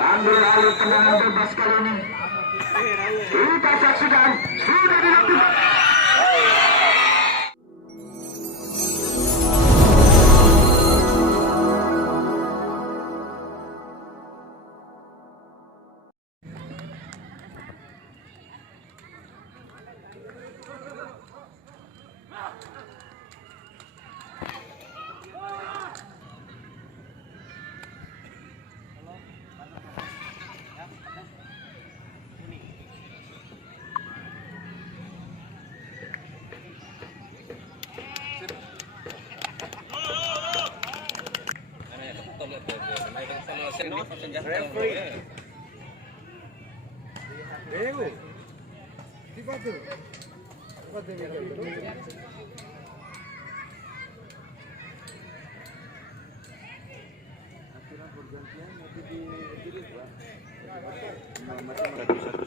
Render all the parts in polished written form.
Ambil alih tendangan bebas kali ini. Kita saksikan sudah dilakukan.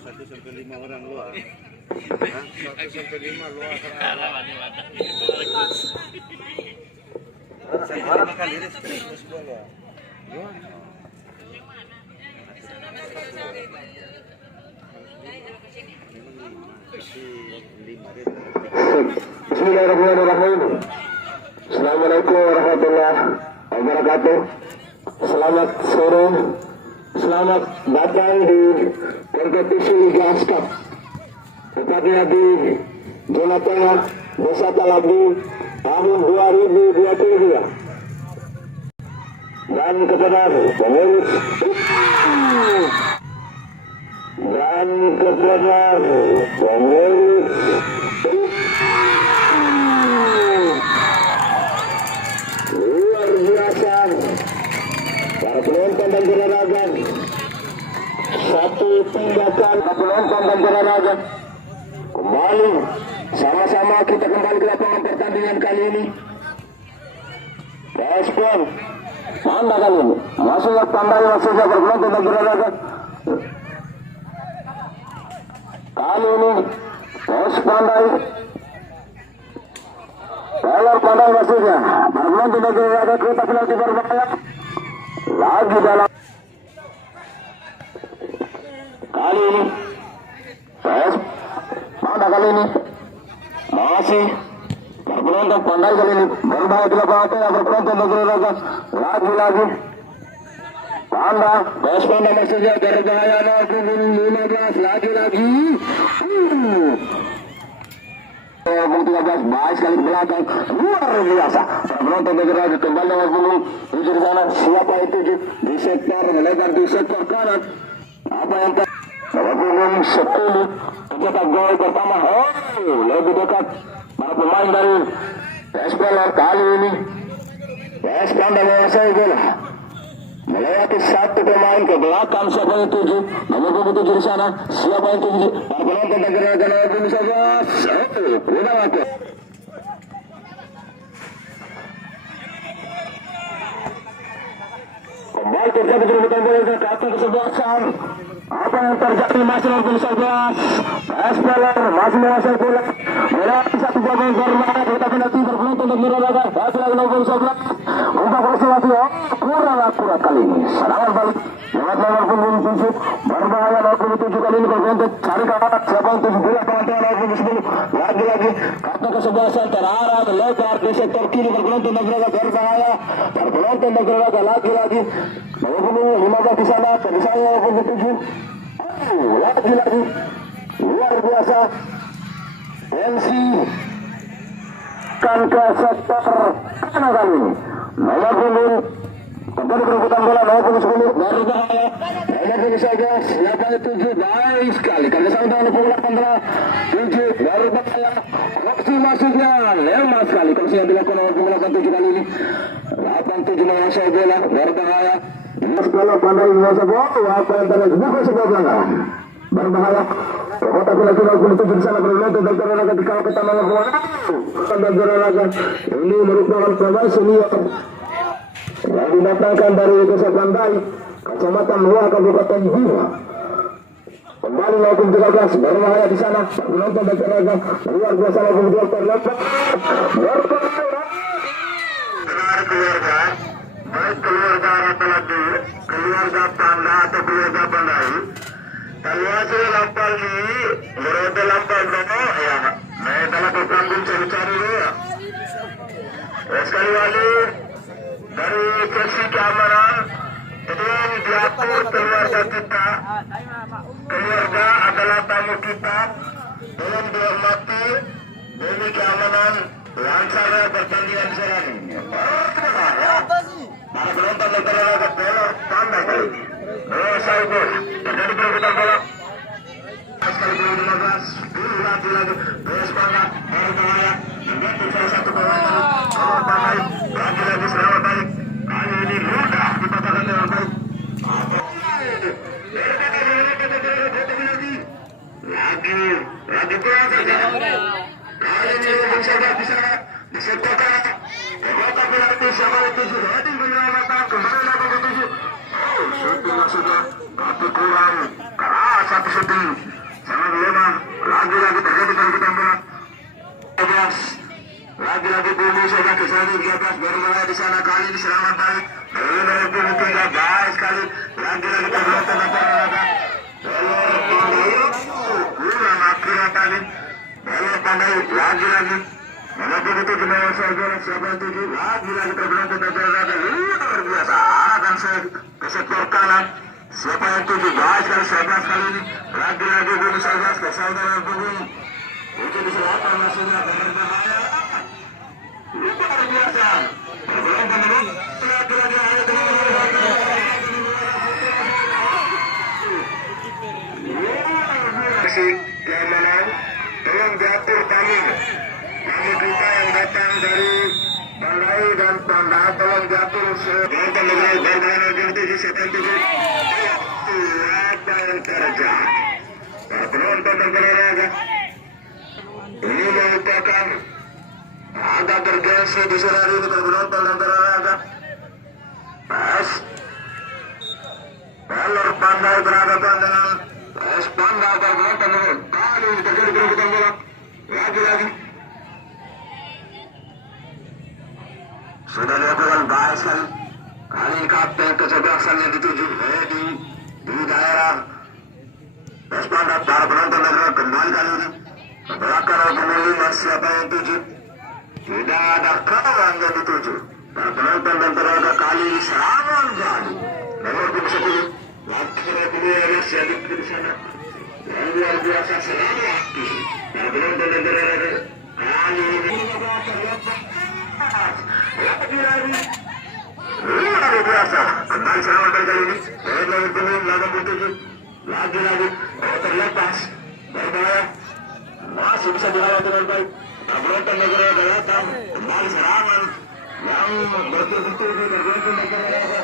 Satu sampai 5 orang luar. 1 sampai 5 luar. Saya makan diri terus bola. Bismillahirrahmanirrahim. Assalamualaikum warahmatullahi wabarakatuh. Selamat sore. Selamat datang di kompetisi Liga Askap. Tepatnya di zona tengah Desa Talabu tahun 2023. Dan kepada pengurus luar biasa para penonton dan berolahraga, satu tindakan para penonton dan berolahraga. Kembali sama-sama kita kembali ke lapangan pertandingan kali ini. Respon tanda kali ini masuknya tanda yang sudah berpenonton dan berolahraga. Kali ini terus pandai dalam pandai maksudnya berpenonton dan berolahraga kereta penalti berbahaya lagi dalam kali ini terus pada kali ini masih berpenonton pandai kali ini berbahaya di lapangan tengah berpenonton dan berolahraga lagi Panda, bos Panda maksudnya berbahaya 15 lagi 13 baik sekali ke belakang luar biasa para penonton bergerak kembali dengan punggung tuju di sana. Siapa itu di sektor melebar di sektor kanan apa yang dengan punggung 10 tercetak gol pertama. Lebih dekat para pemain dari PS Pelor kali ini PS Panda menguasai bola melewati satu pemain ke belakang. Siapa yang tuju nomor 27 di sana, siapa yang tuju para penonton bergerak dengan punggung 11 udah aku kembali terjadi perebutan bola ke kaki kesebelasan. Apa yang terjadi masih nomor 11 PS Pelor masih menguasai bola melewati satu pemain berbahaya kita penalti berpenonton dan berolahraga masih lagi nomor 11 untuk Rosiwati kurang akurat kali ini. Serangan balik lewat nomor punggung 7 berbahaya nomor punggung 7 kali ini berbentuk cari kawan siapa yang tuju bola kawan nomor punggung 10 lagi kata kesebelasan terarah melebar di sektor kiri berpenonton dan berolahraga berbahaya berpenonton dan berolahraga lagi nomor punggung 15 di sana penisanya nomor punggung 7 lagi luar biasa tensi kan ke sektor kanan kali ini nomor punggung kembali perebutan bola nomor punggung 10 berbahaya nomor punggung 11 siapa itu 7 baik sekali karena sama dengan punggung 18 7 berbahaya opsi masuknya lemah sekali kalau yang dilakukan nomor punggung 87 kali ini 87 menguasai bola berbahaya kalau pandai menguasai bola apa yang terjadi bukan sebuah pelanggaran berbahaya kota Pila Final 27 di sana berlaku dan terlalu ketika kita melakukan dan berlaku ini merupakan pemain senior yang didatangkan dari Desa Pandai Kecamatan Luar Kabupaten Bima. Kembali maupun 13 berbahaya di sana penonton dan terlalu luar biasa maupun dokter lepas berbahaya keluarga baik keluarga Ratalabu keluarga Panda atau keluarga pandai. Taluasi lampal ni, meroda lampal berapa? Ya, mereka lakukan cari-cari dia. Sekali lagi dari seksi keamanan, itu yang diatur keluarga kita. Keluarga adalah tamu kita. Belum dihormati demi keamanan lancar pertandingan serang. Para penonton dan terlalu bola pandai kali ini. Saya bos, terjadi perebutan bola. Sekali 15, dulu lagi, terus pandai, baru bahaya, membantu salah satu pemain, kalau pandai, lagi selamat balik. Kali ini mudah dipatahkan dengan baik. Lagi kurang saja. Kali ini bisa disertakan. Kekuatan bola itu siapa itu heading penyelamatan kembali lagi ke 7. Shooting sudah, tapi kurang keras satu shooting. Sangat lemah. Lagi-lagi terjadi perebutan bola. Lagi-lagi bumi saja ke sana 13 baru mulai di sana kali ini serangan balik. Benar-benar itu tidak baik sekali. Lagi-lagi terjadi antara kurang akhirnya tadi. Bola pandai lagi-lagi. Walaupun itu jemaah saja siapa yang tuju lagi-lagi terbentuk dan luar biasa akan ke sektor kanan. Siapa yang tuju baik sekali 11 kali ini lagi-lagi bumi saja ke saudara bumi itu di selatan maksudnya berbahaya luar biasa berbelum menurut lagi-lagi hanya dengan yang menang tolong diatur tamu kita yang datang dari Pandai dan Pandai tolong diatur penonton negara bagaimana tujuh setan tujuh apa yang terjadi para penonton dan berolahraga ini merupakan agak bergensi di sore hari ini para penonton dan berolahraga PS Pelor Pandai berhadapan dengan PS Pandai para penonton dengan kali ini terjadi perebutan bola lagi-lagi sudah dilakukan baik sekali. Kali ini kapten kesebelasan yang dituju di daerah Pespandat para penonton negara kembali kali ini belakang pemilihan siapa yang tuju tidak ada kawan yang dituju para penonton dan terlaga kali ini serangan kali nomor 10 wakil pemilihan siapa di sana yang luar biasa selalu aktif para penonton dan terlaga kali ini lagi-lagi luar biasa kembali serangan kali ini lagi pemilihan 87 lagi-lagi terlepas berbahaya masih bisa dilawan dengan baik penonton negara datang kembali serangan yang betul-betul tergantung negara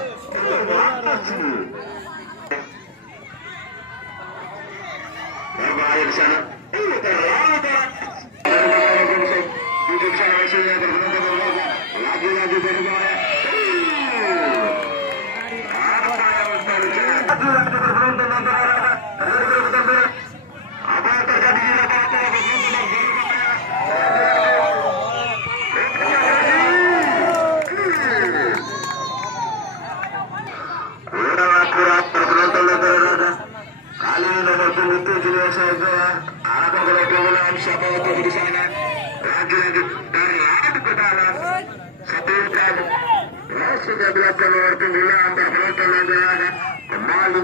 berbahaya di sana tujuh sana hasilnya berpenonton negara lagi-lagi berbahaya apa yang terjadi lagi-lagi berpenonton negara apa yang terjadi di lapangan kurang akurat berpenonton negara kali ini nomor 27 saja akan berpenonton siapa yang di sana lagi-lagi dari adu ke dalam satu ikan sudah dilakukan nomor 9 berpenonton negara kembali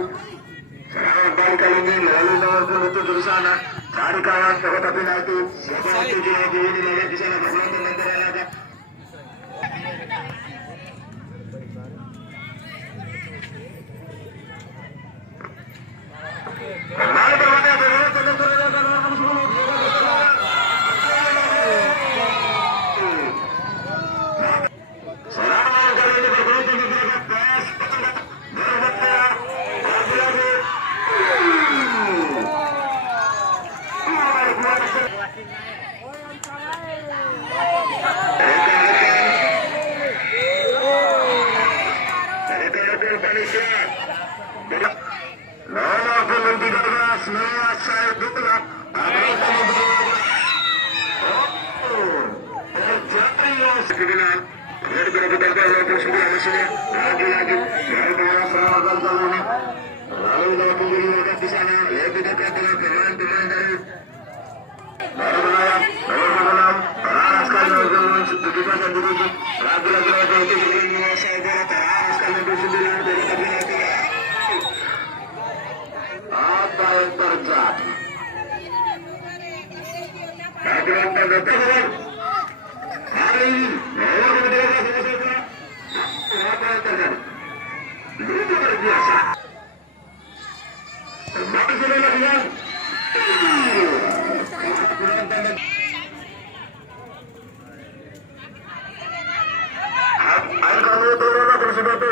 serangan balik kali ini melalui nomor 27 di sana dari kawan ke kota penalti siapa yang tuju lagi ini melihat di sana berpenonton negara kembali berpenonton negara nomor 10 serangan kali ini berpenonton negara PS berbahaya lagi-lagi nomor 13 Mewah Syed Dutla terjadi berebutan bola untuk 9 mesinnya lagi-lagi dari bawah serangan kali ini lalu di sana lebih dekat dengan pemain-pemain dari Barcelona. Nomor 6 teraras kali menunjukkan diri lagi itu ini menguasai bola teraras kali nomor 9 dari penalti. Apa yang terjadi? Bagian tanda-tanda hari ini nomor 2 apa yang terjadi? Luar biasa. Masih ada lagi. Air kamu turun tersebut.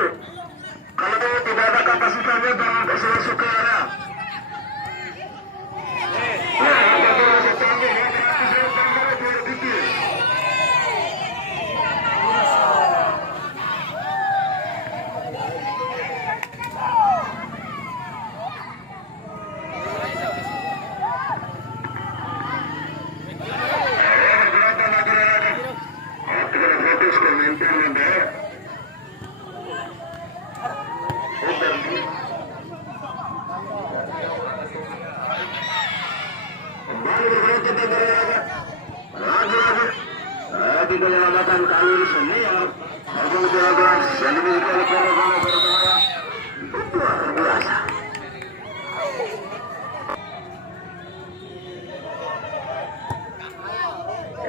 Kalau tidak ada kapasitasnya jangan masuk ke area. Lagi penyelamatan kali senior maupun Jawa yang dimiliki oleh para Persebaya itu luar biasa.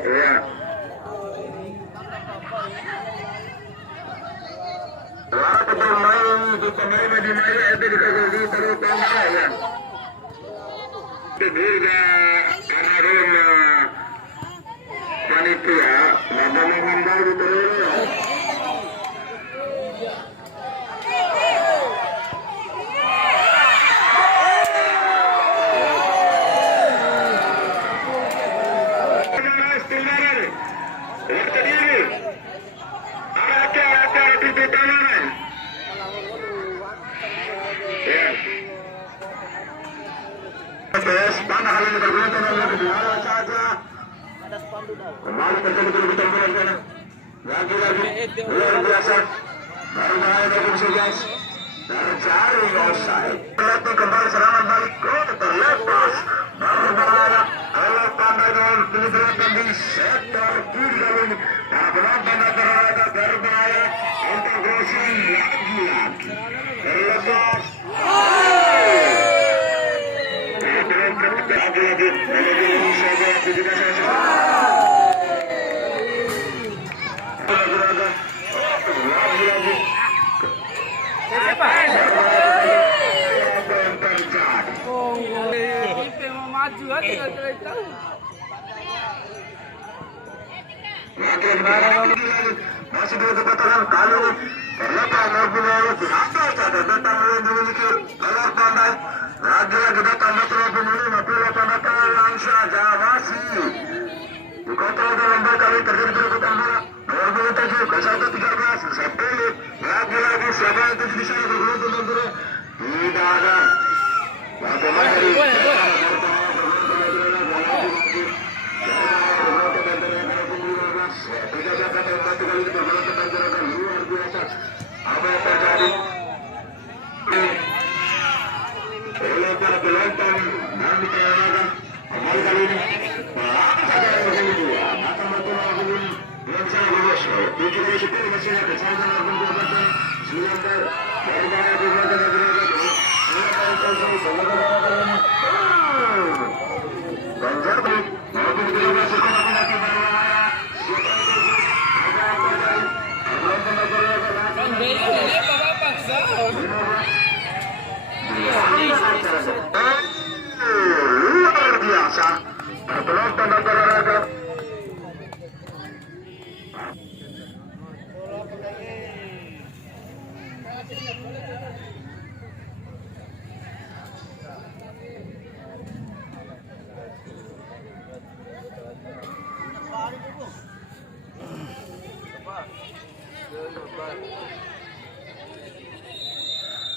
Iya. Para pemain di pemain di mana itu dikasih terutama ya. Juga karena panitia maka mengimbau di terus. Tanah hal ini bergulir dengan kedua saja. Kembali terjadi keributan bola di sana. Lagi-lagi luar biasa. Baru bahaya dari Sujas. Terjadi offside. Berarti kembali serangan balik. Terlepas. Baru bahaya. Kalau pandai dengan penyeberangan di sektor kiri kali ini. Para penonton agak berbahaya. Untuk crossing lagi-lagi. Terlepas. Lagi-lagi. Masih dikatakan kali ini terlepas Norbunawa tidak ada datang memiliki gelar pandai. Lagi-lagi datang betul pemilih Mapila Pandakan Langsa masih dikontrol dalam bola kali terjadi keributan bola. Nomor 27 ke 113 sepuluh. Lagi-lagi siapa yang tujuh di sana bergelut untuk tidak ada. Bagaimana dari apa yang terjadi? Oleh para penonton dan dikatakan kembali kali ini saja yang kedua akan bertemu dengan saya bos 7-10 masih ada sangat berkumpul 9 dari mana berada di Banjar maupun di luar sekolah penalti berwarna luar biasa penonton dan olahraga.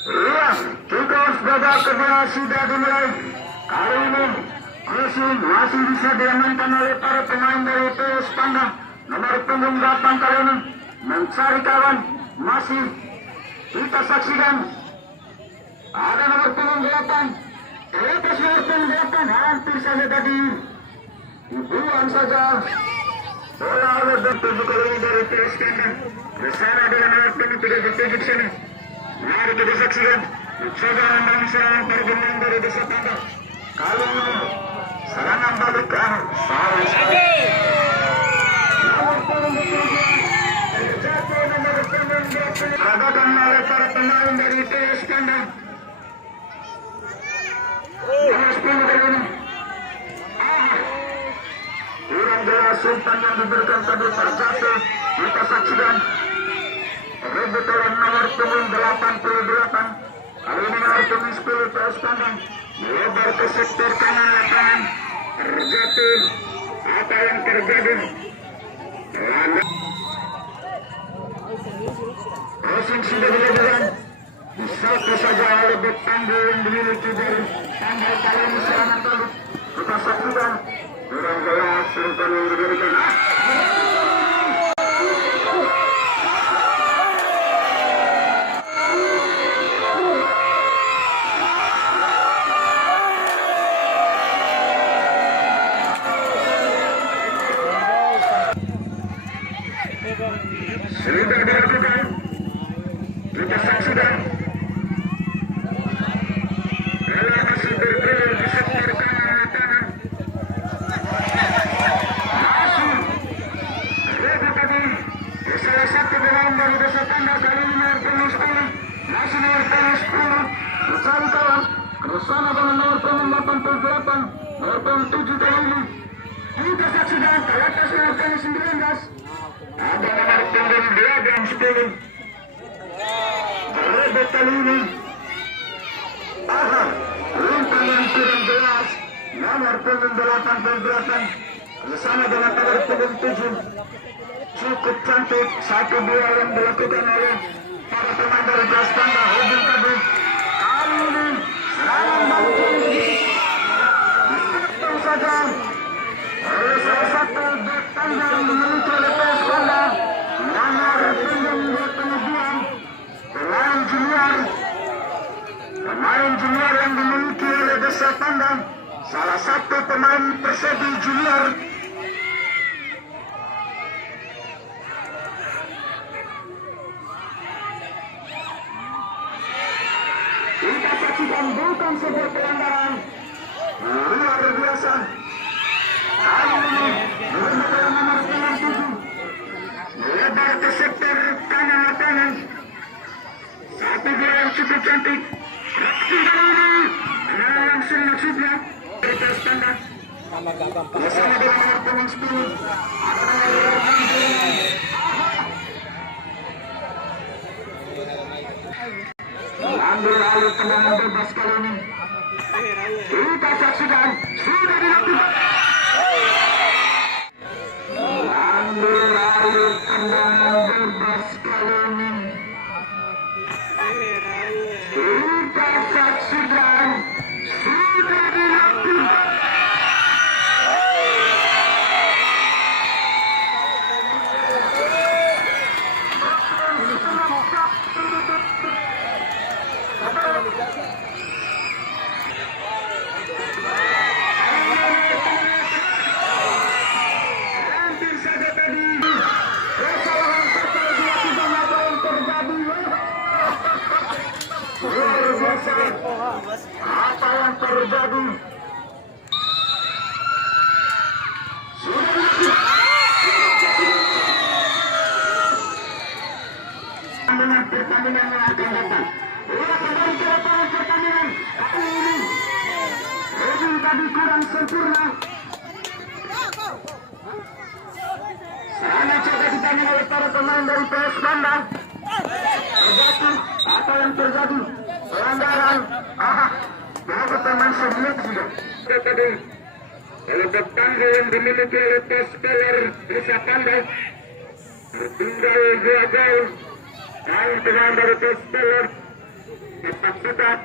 Iya, tugas babak kedua sudah dimulai. Kali ini crossing masih bisa diamankan oleh para pemain dari PS Pandang. Nomor punggung 8 kali ini mencari kawan. Masih kita saksikan ada nomor punggung 8 nomor 8 hampir saja tadi dibuang saja. Bola oleh bertuju kali dari PS kanan. Di sana dengan nomor 7 tidak bertuju di sana. Mari kita saksikan. Mencoba membangun serangan pergerakan dari desa tanda. Kali ini serangan balik ke arah salah sekali. Nomor 7 jatuh nomor 9 peragakan oleh para pemain dari PS kandang. Nomor 10 kali ini. Kurang jelas umpan yang diberikan tadi terjatuh. Kita saksikan. Rebutan nomor punggung 88. Kali ini nomor punggung 10 PS kandang. Melebar ke sektor kanan lapangan. Terjatuh. Apa yang terjadi? Crossing sudah dilakukan. Satu saja oleh bek tanggul yang dimiliki dari tanggal kali ini serangan balik. Kita saksikan. Kurang jelas umpan yang diberikan. Sudah dilakukan. Kita saksikan. Bola masih bergerak di sektor kanan lapangan. Masih rebut tadi. Salah satu pemain dari desa tanda kali ini nomor punggung 10. Masih nomor punggung 10. Mencari kawan. Bersama dengan nomor punggung 88. Nomor punggung 7 kali ini. Kita saksikan terlepas nomor punggung 19. Ada nomor punggung 2 dan 10. Rebut kali ini. Umpan yang kurang jelas. Nomor punggung 88 bersama dengan nomor punggung 7. Cukup cantik satu dua yang dilakukan oleh para pemain dari PS tanda hujung tadi. Kali ini serangan balik itu saja oleh salah satu bek tanda yang dimiliki oleh PS tanda. Nomor punggung 22 pemain junior yang dimiliki oleh desa tanda. Salah satu pemain Persebi junior. Kita saksikan bukan sebuah pelanggaran. Luar biasa. Kali ini menggunakan nomor 7. Melebar ke sektor kanan lapangan. Satu gol yang cukup cantik. Aksi kali ini langsung maksudnya dari PS tanda. Bersama dengan nomor punggung 10. Ambil alih tendangan bebas kali ini. Kita saksikan sudah dilakukan. Ambil alih tendangan bebas kali ini. Kita saksikan sudah dilakukan. Hampir saja tadi kesalahan 1-2-3 apa yang terjadi. Luar biasa apa yang terjadi. Dengan pertandingan yang akan datang. Bola kembali ke lapangan pertandingan. Kali ini Robin tadi kurang sempurna. Serangan coba ditanya oleh para pemain dari PS Banda. Terjatuh. Apa yang terjadi? Pelanggaran. Berapa pemain sebelum sudah? Tadi oleh bertanggung yang dimiliki oleh PS Peler Desa Tanda. Tertinggal 2 gol. Dan pemain dari PS Peler tetap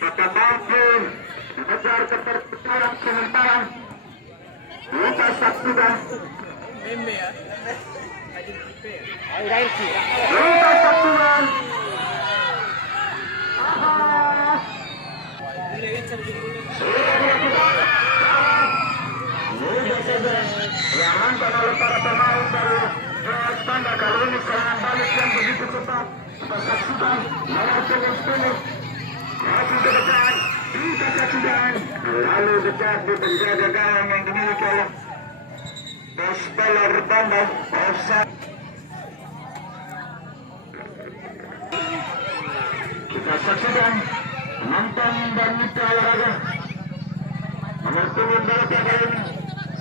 tetap mampu mengejar ketertinggalan sementara. Kita saksikan. Kita saksikan. Sudah Bahkan nomor punggung 10 masih ke depan bisa saksikan lalu dekat di penjaga gawang yang dimiliki oleh Bospeler Bandung. Offside. Kita saksikan penonton dan mitra olahraga nomor punggung 8 kali ini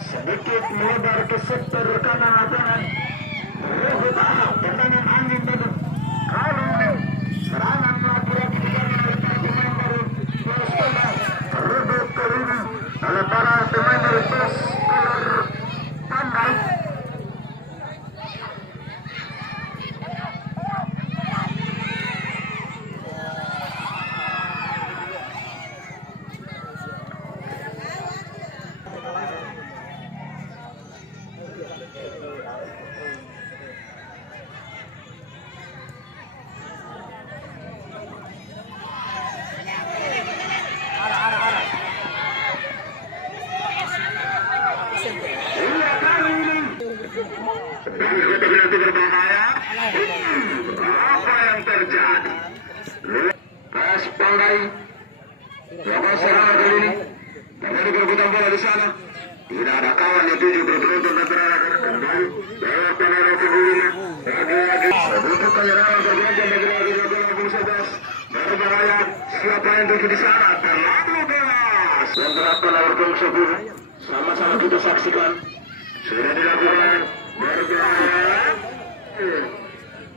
sedikit melebar ke sektor kanan lapangan. Rebut Ahok, tendangan angin Bandung. Kali ini serangan laki-laki dibangun oleh para pemain baru Bospeler. Rebut kali ini oleh para pemain dari Bospeler Bandung. Itu berbahaya. Apa yang terjadi? Pas Panggai melakukan serangan kali ini. Terjadi perebutan bola di sana. Tidak ada kawan yang tuju berberuntun dan terarah kembali. Lewat penarah keburunya. Lagi-lagi. Sedikit penyerangan tergantung bagi lagi bola pun 11. Berbahaya. Siapa yang tuju di sana? Terlalu bebas. Yang terapkan nomor punggung 10. Sama-sama kita saksikan. Sudah dilakukan. Berbahaya.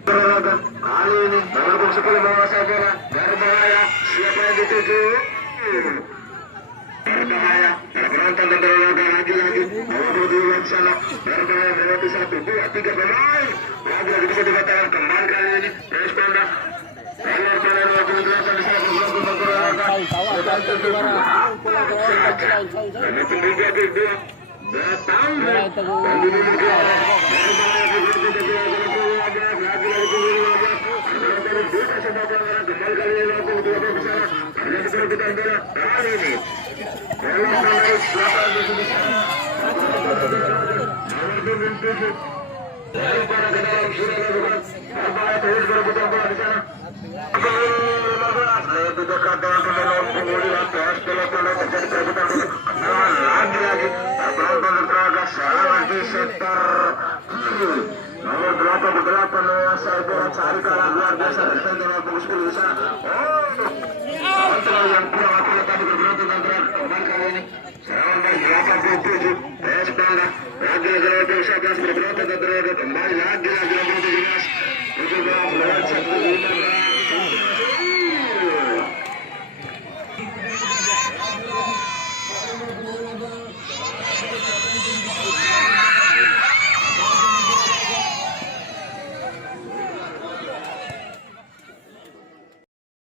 Berolahraga kali ini nomor punggung 10 menguasai bola. Berbahaya. Siapa yang dituju? Berbahaya. Para penonton dan berolahraga lagi-lagi. Nomor 22 di sana. Berbahaya melewati 1, 2, 3 pemain. Lagi-lagi bisa dibatalkan kembali kali ini. Responda. Nomor pemain lagi menjelaskan di sana penonton dan berolahraga. Sudah tentu saja. Nomor punggung 22. Datang dan dimiliki lebih dekat dengan pemain pengulih terjadi perebutan lagi-lagi penonton teragak serangan di sektor kiri. Nomor 88 menguasai bola cari kalah luar biasa dari nomor punggung 10 di sana. Kontrol yang kurang akurat tadi berbentuk dan terang kembali kali ini. Serangan dari 87 PS Bangga lagi-lagi nomor punggung 11 berbentuk dan terang kembali lagi nomor 17 lewat 1 15.